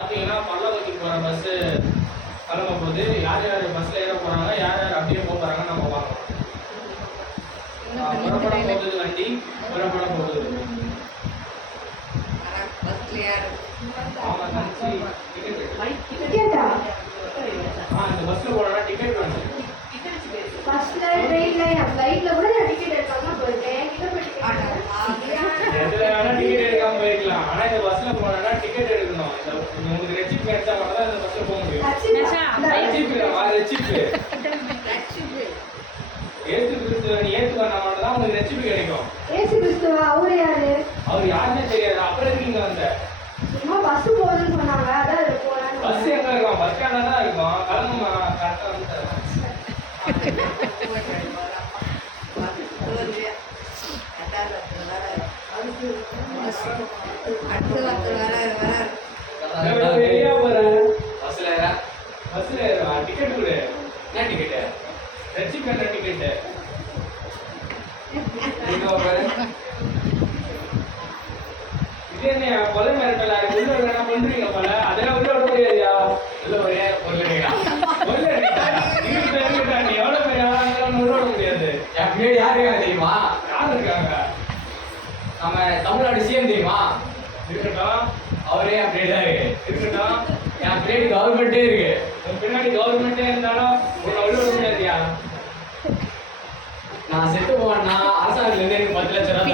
பார்த்தீங்கன்னா பல்லவத்துக்கு போகிற பஸ்ஸு கிளம்ப போது யார் யார் பஸ்ஸில் ஏற போகிறாங்க, யார் யார் அப்படியே போக போகிறாங்கன்னு நம்ம பார்க்கலாம். புறப்பட போகுது வண்டி, புறப்பட போகுது. ஆமாம் தனிச்சு டிக்கெட்டா? இந்த பஸ்ஸில் போனோன்னா டிக்கெட் வேணும். பஸ்ல ட்ரெயின்ல ஃப்ளைட்ல கூட நான் டிக்கெட் எடுக்காம போயிட்டேன். எதுல வேணா டிக்கெட் எடுக்காம போய்க்கலாம். ஆனா இந்த பஸ்ல போனோம்னா டிக்கெட் எடுக்கணும். உங்களுக்கு ரெச்சிப் கிடைச்சா மட்டும் தான் இந்த பஸ்ல போக முடியும். ரெச்சிப் ஏசு கிறிஸ்துவ நீ ஏத்துக்கொண்டா மட்டும் தான் உங்களுக்கு ரெச்சிப் கிடைக்கும். ஏசு கிறிஸ்துவா? அவரு யாரு? அவர் யாருன்னு தெரியாது. அப்புறம் நீங்க வந்த சும்மா பஸ் போகுதுன்னு சொன்னாங்க, அதான் போறேன். பஸ் எங்க இருக்கும்? பஸ் ஸ்டாண்ட்ல தான் இருக்கும். கிளம்புமா, கரெக்டா வந்து டிக்கெட் கொடு. என்ன டிக்கெட்டு? ரெச்சிப் என்ன டிக்கெட்டு? இது என்ன கொலை மிரட்டலா இருக்கு? உள்ள என்ன பண்றீங்க போல? அதெல்லாம் உள்ள விட முடியாதுயா. உள்ள ஒரே பொருள் நீ எவ்வளவு பேர் யாரும் உள்ள விட முடியாது. என் யாரு தெரியுமா? யார் இருக்காங்க? நம்ம தமிழ்நாடு சிஎம் தெரியுமா? இருக்கட்டும். அவரே என் பிளேட் தான் இருக்கு. இருக்கட்டும். என் பிளேட் கவர்மெண்ட்டே இருக்கு. உன் பின்னாடி கவர்மெண்ட்டே இருந்தாலும் உன்னை உள்ள விட முடியாதுயா. நான் செத்து போவேன்னா அரசாங்கத்துல இருந்து எனக்கு 10 லட்சம் ரூபாய்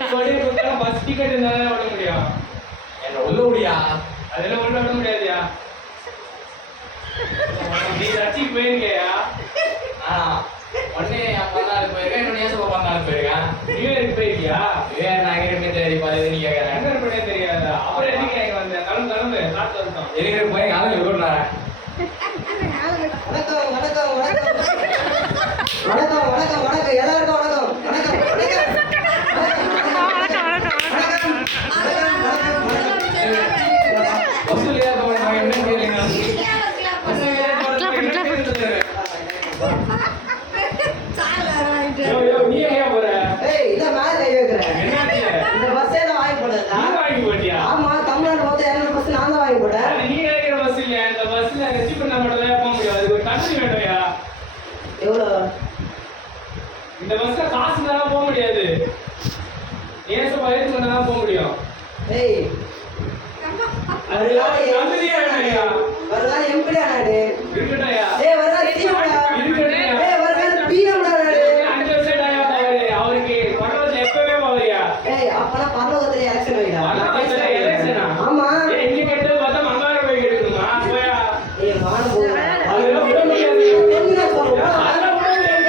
தருவாங்க. பஸ் டிக்கெட் இருந்தாலும் விட முடியும். என்ன உள்ள முடியா? அதெல்லாம் உள்ள விட முடியாதுயா. நீ சர்ச்சைக்கு போயிருக்கியா? ஒன்னே என் பிறந்தாளுக்கு போயிருக்கேன், இன்னொன்னு ஏசப்பா பிறந்தாளுக்கு போயிருக்கேன். நியூ போயிருக்கியா? வேற நான் எங்க தெரியும் பாரு, நீ கேட்கறேன். எங்க இருப்பே தெரியாதா? அப்புறம் எதுக்கு இங்க வந்த? கிளம்பு கிளம்பு, காத்து வரட்டும். எதுக்கு போய் ஆளுங்க விடுறேன். வணக்கம் வணக்கம் வணக்கம் வணக்கம் வணக்கம் வணக்கம் எல்லாருக்கும் வணக்கம் வணக்கம் வசூலியா போய் என்ன கேளுங்க. நீ எங்க போற? ஏய் இத மேல கை வைக்கிறேன். என்னாச்சு? இந்த பஸ்ஸே நான் வாங்கி போட்டதா? நீ வாங்கி போட்டியா? ஆமா, தமிழ்நாடு மொத்தம் 200 பஸ் நான் தான் வாங்கி போட்டேன். நீ நினைக்கிற பஸ் இல்ல. இந்த பஸ்ல ரெசிப்ட் பண்ண மட்டும் தான் போக முடியும். அதுக்கு ஒரு கணக்கு வேணும்யா. எவ்வளவு? இந்த பஸ்ல காசு தான் போக முடியாது. ஏசப்பா ஏத்து பண்ண தான் போக முடியும். ஏய் அதெல்லாம் நம்பிக்கையா வேணும்யா. வரலாம் எம்பி ஆனாடு. இருக்கட்டும்யா. ஏய் வரலாம் டீம்டா. இருக்கட்டும்யா. ஏய் வரலாம் பிஎம்டா நாடு. அஞ்சு வருஷம் ஆயா போவாரு. அவருக்கு பரலோகத்துல எப்பவே போவாரியா? ஏய் அப்பனா பரலோகத்துல எலெக்ஷன் வைடா. பரலோகத்துல எலெக்ஷனா? ஆமா. ஏய் இங்க கேட்டது பார்த்தா மங்கார போய் எடுக்கணுமா? போயா. ஏய் வான போடா. அதெல்லாம் விட முடியாது. என்ன சொல்ற? அதெல்லாம் விட முடியாது.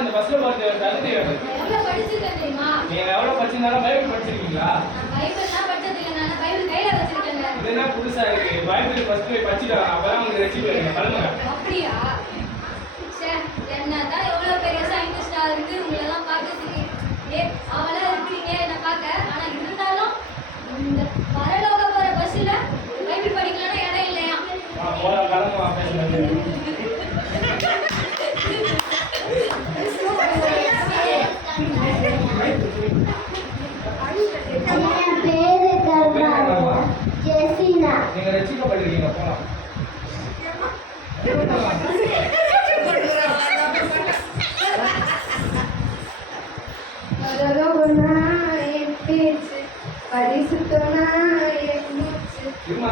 இந்த பஸ்ல போறது தகுதி வேணும். எவ்வளவு படிச்சிருக்கேன் தெரியுமா? நீங்க எவ்வளவு படிச்சிருந்தாலும் பைபிள் படிச்சிருக்கீங்களா? நான் பைபிள்லாம் படிச்சது இல்ல. நான் பைபிள் கையில வச்சிருக்கேங்க. இது என்ன புதுசா இருக்கு? பைபிள் ஃபர்ஸ்ட் போய் படிச்சிட்டு அப்பதான் உங்களுக்கு ரெசிபி வருங்க. கிளம்புங்க. அப்படியா? சே, என்னதான் எவ்வளவு பெரிய சயின்டிஸ்டா இருக்கு உங்களை எல்லாம் பார்க்கறதுக்கு. அவளா இருக்கீங்க என்ன பார்க்க. ஆனா இருந்தாலும் இந்த பரலோக போற பஸ்ல பைபிள் படிக்கலன்னா இடம் இல்லையா? போலாம் கிளம்புவா பேசுறது. நீங்க ரசிக்கப்பட்டிருக்கீங்க. போலாம்.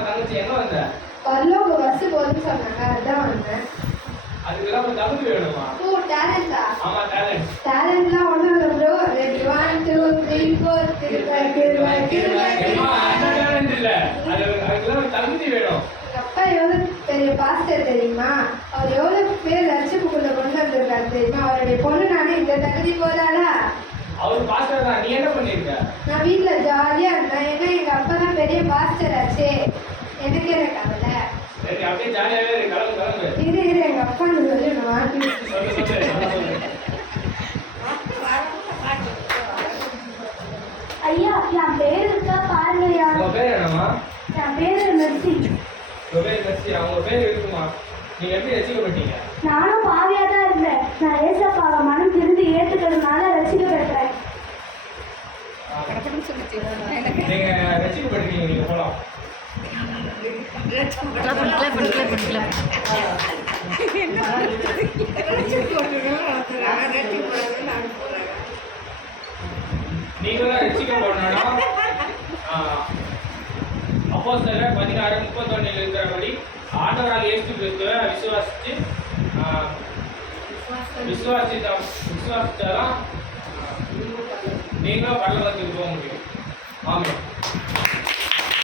தங்கச்சி எங்க வந்த? பரலோக பஸ் போகுதுன்னு சொன்னாங்க, அதான் வந்தேன். அதுக்கெல்லாம் ஒரு தகுதி வேணுமா? ஓ டேலண்டா? ஆமா டேலண்ட். டேலண்ட்லாம் ஒண்ணும் இல்லை ப்ரோ. 1 2 3 4 ஏம்மா, அந்த talent இல்ல. அதுக்கெல்லாம் ஒரு தகுதி வேணும். எங்க அப்பா எவ்வளவு பெரிய பாஸ்டர் தெரியுமா? அவர் எவ்வளவு பேர் ரட்சிப்புக்குள்ள கொண்டு வந்திருக்காரு தெரியுமா? அவருடைய பொண்ணு நானே இந்த தகுதி போதாதா? அவர் பாஸ்டர் தான். நீ என்ன பண்ணிருக்க? நான் வீட்டுல ஜாலியா இருந்தேன். ஏன்னா எங்க அப்பா தான் பெரிய பாஸ்டர் ஆச்சே. எனக்கு என்ன கவலை? சரி, அப்படியே ஜாலியாவே இரு. கிளம்பு. இரு எங்க அப்பா சொல்லி நான் மாட்டி சொல்லு. நல்லா சொல்லு. ஐயா என் பேர் இருக்கா பாருங்கய்யா. உங்க பேர் என்னம்மா? என் பேரு மெர்சி. உங்க பேர் மெர்சி. அவங்க பேர் இருக்குமா? நீங்க எப்படி ரசிக்கப்பட்டீங்க? நானும் பாவியா தான் இருந்தேன். நான் ஏசப்பாவை மனம் திருந்து ஏற்றுக்கிறதுனால ரசிக்கப்பட்டேன். நீங்க ரசிக்கப்பட்டிருக்கீங்க. நீங்க போலாம். நீங்களும் ரசிக்கப்படணும்னா அப்போஸ்தலர் 16:31 இருக்கிறபடி ஆண்டவரால் இயேசு கிறிஸ்துவை விசுவாசித்தாதான் நீங்களும் பரலோகத்துக்கு போக முடியும். ஆமென்.